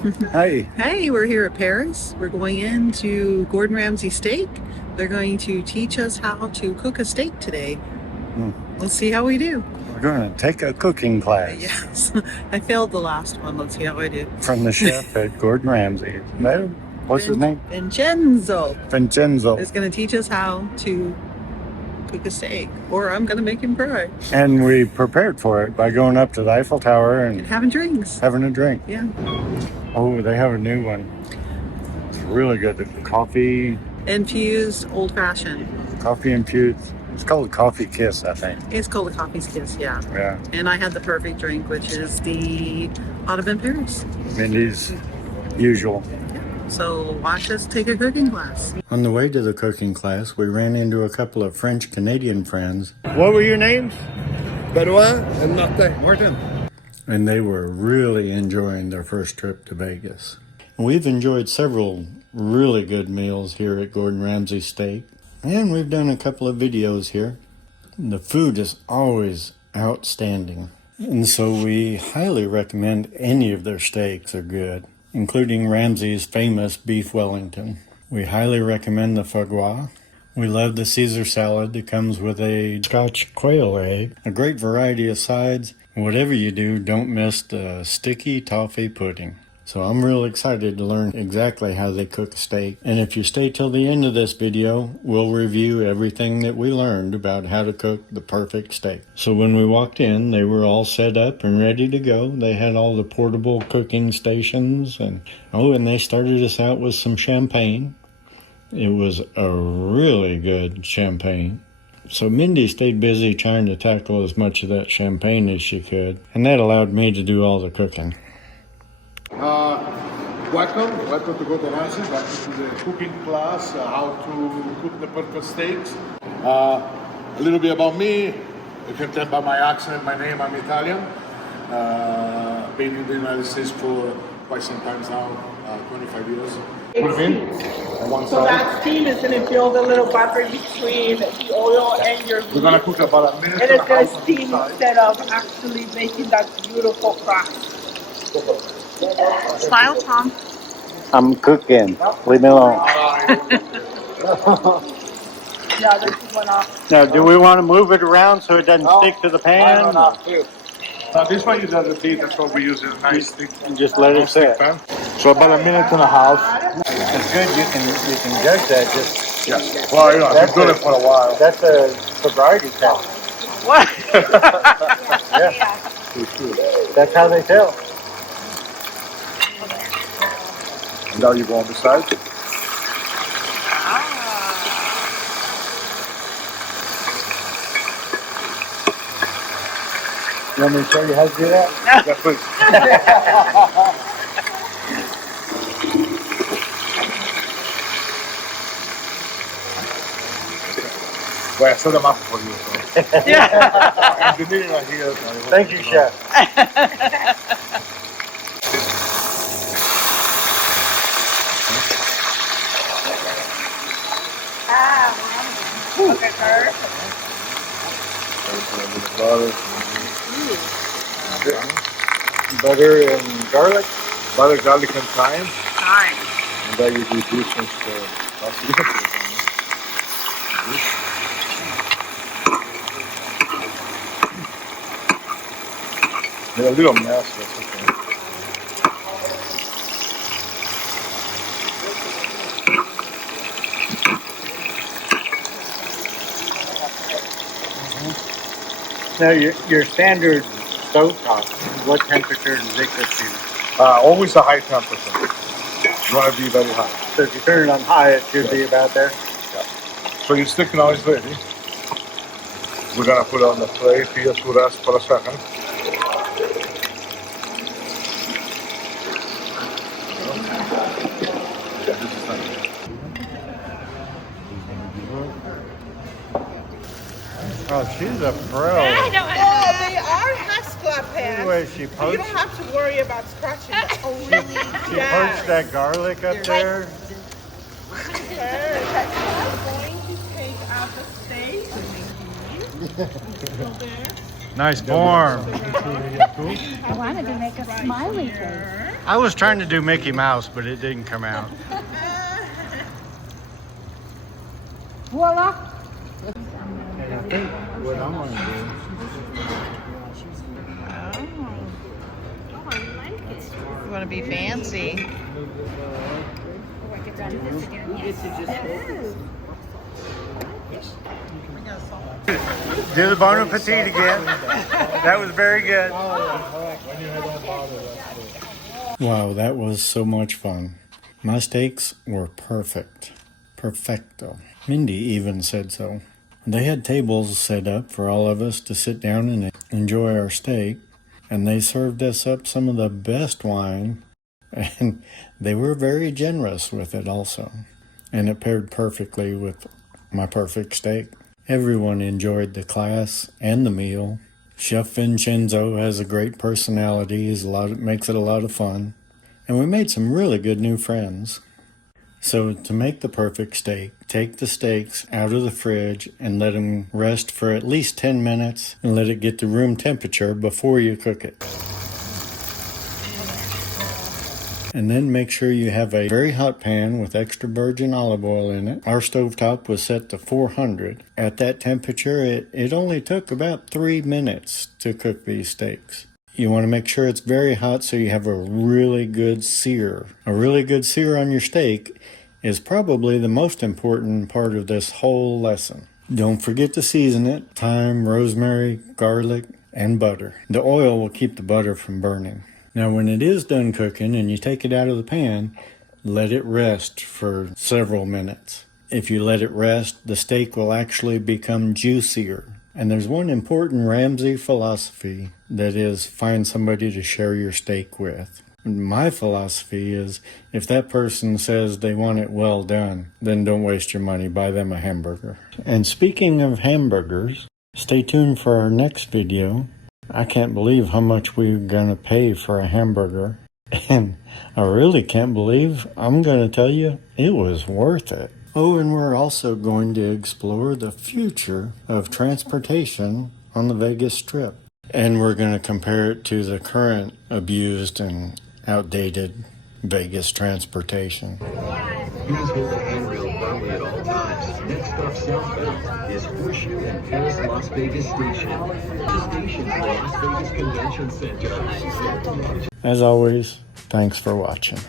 Hey. Hey, we're here at Paris. We're going into Gordon Ramsay Steak. They're going to teach us how to cook a steak today. Let's see how we do. We're going to take a cooking class. Yes. I failed the last one. Let's see how I do. From the chef at Gordon Ramsay. No? What's his name? Vinchenzos. Vinchenzos. Is going to teach us how to cook a steak, or I'm going to make him cry. And we prepared for it by going up to the Eiffel Tower and having drinks. Having a drink. Yeah. Oh, they have a new one. It's really good. The coffee infused old fashioned. Coffee infused. It's called a coffee kiss, I think. It's called a coffee kiss, yeah. Yeah. And I had the perfect drink, which is the Ottoman Paris. Mindy's usual. So watch us take a cooking class. On the way to the cooking class, we ran into a couple of French-Canadian friends. What were your names? Benoit and Martin. And they were really enjoying their first trip to Vegas. We've enjoyed several really good meals here at Gordon Ramsay Steak. And we've done a couple of videos here. The food is always outstanding. And so we highly recommend any of their steaks are good, including Ramsay's famous beef Wellington. We highly recommend the foie gras. We love the Caesar salad that comes with a Scotch quail egg, a great variety of sides. Whatever you do, don't miss the sticky toffee pudding. So I'm real excited to learn exactly how they cook a steak. And if you stay till the end of this video, we'll review everything that we learned about how to cook the perfect steak. So when we walked in, they were all set up and ready to go. They had all the portable cooking stations. And they started us out with some champagne. It was a really good champagne. So Mindy stayed busy trying to tackle as much of that champagne as she could. And that allowed me to do all the cooking. Welcome to Gordon Ramsay. Welcome to the cooking class, how to cook the perfect steaks. A little bit about me. You can tell by my accent, my name, I'm Italian. Been in the United States for quite some time now, 25 years. So that steam is going to build a little buffer between the oil and your meat. We're going to cook about a minute and it's going to steam instead of actually making that beautiful crust. Smile, Tom. I'm cooking. Leave me alone. Yeah, this is one off. Now, do we want to move it around so it doesn't stick to the pan? No. This one is the beef. That's what we use in a nice stick. And just let it sit. So about a minute and a half. It's good. You can judge that. Just yes. Well, I've been doing it for a while. That's a sobriety test. What? Yeah. That's how they tell. And now you go on the side. You want me to show you how to do that? Yeah, please. Well, I set them up for you. So. Yeah. Engineering are here. Thank you, Chef. Okay, first. Butter and garlic. Butter, garlic, and thyme. Nice. And then you do these things They're a little mess, that's okay. Now, your standard stove top, what temperature does it cook to? Always a high temperature. You want to be very high. So if you turn it on high, it should be about there? Yeah. So your stick now is ready. We're going to put it on the plate here to rest for a second. Oh, she's a pro. Oh, they are Haskell pans. Anyway, she You poached, don't have to worry about scratching. Oh, really? she poached that garlic up there. Okay. I'm going to take out the steak. Nice form. I wanted to make a smiley face. I was trying to do Mickey Mouse, but it didn't come out. Voila! And I think what I'm going to do. You want to be fancy. Do the bon appetit again. That was very good. Wow, that was so much fun. My steaks were perfect. Perfecto. Mindy even said so. They had tables set up for all of us to sit down and enjoy our steak, and they served us up some of the best wine, and they were very generous with it also. And it paired perfectly with my perfect steak. Everyone enjoyed the class and the meal. Chef Vincenzo has a great personality. Makes it a lot of fun. And we made some really good new friends. So to make the perfect steak, take the steaks out of the fridge and let them rest for at least 10 minutes and let it get to room temperature before you cook it. And then make sure you have a very hot pan with extra virgin olive oil in it. Our stovetop was set to 400. At that temperature, it only took about 3 minutes to cook these steaks. You want to make sure it's very hot so you have a really good sear. A really good sear on your steak is probably the most important part of this whole lesson. Don't forget to season it. Thyme, rosemary, garlic, and butter. The oil will keep the butter from burning. Now when it is done cooking and you take it out of the pan, let it rest for several minutes. If you let it rest, the steak will actually become juicier. And there's one important Ramsay philosophy, that is, find somebody to share your steak with. My philosophy is, if that person says they want it well done, then don't waste your money, buy them a hamburger. And speaking of hamburgers, stay tuned for our next video. I can't believe how much we're gonna pay for a hamburger. And I really can't believe I'm gonna tell you it was worth it. Oh, and we're also going to explore the future of transportation on the Vegas Strip. And we're going to compare it to the current abused and outdated Vegas transportation. Please hold the handrail firmly at all times. Next stop southbound is Horseshoe and Paris Las Vegas Station. The station's Las Vegas Convention Center. As always, thanks for watching.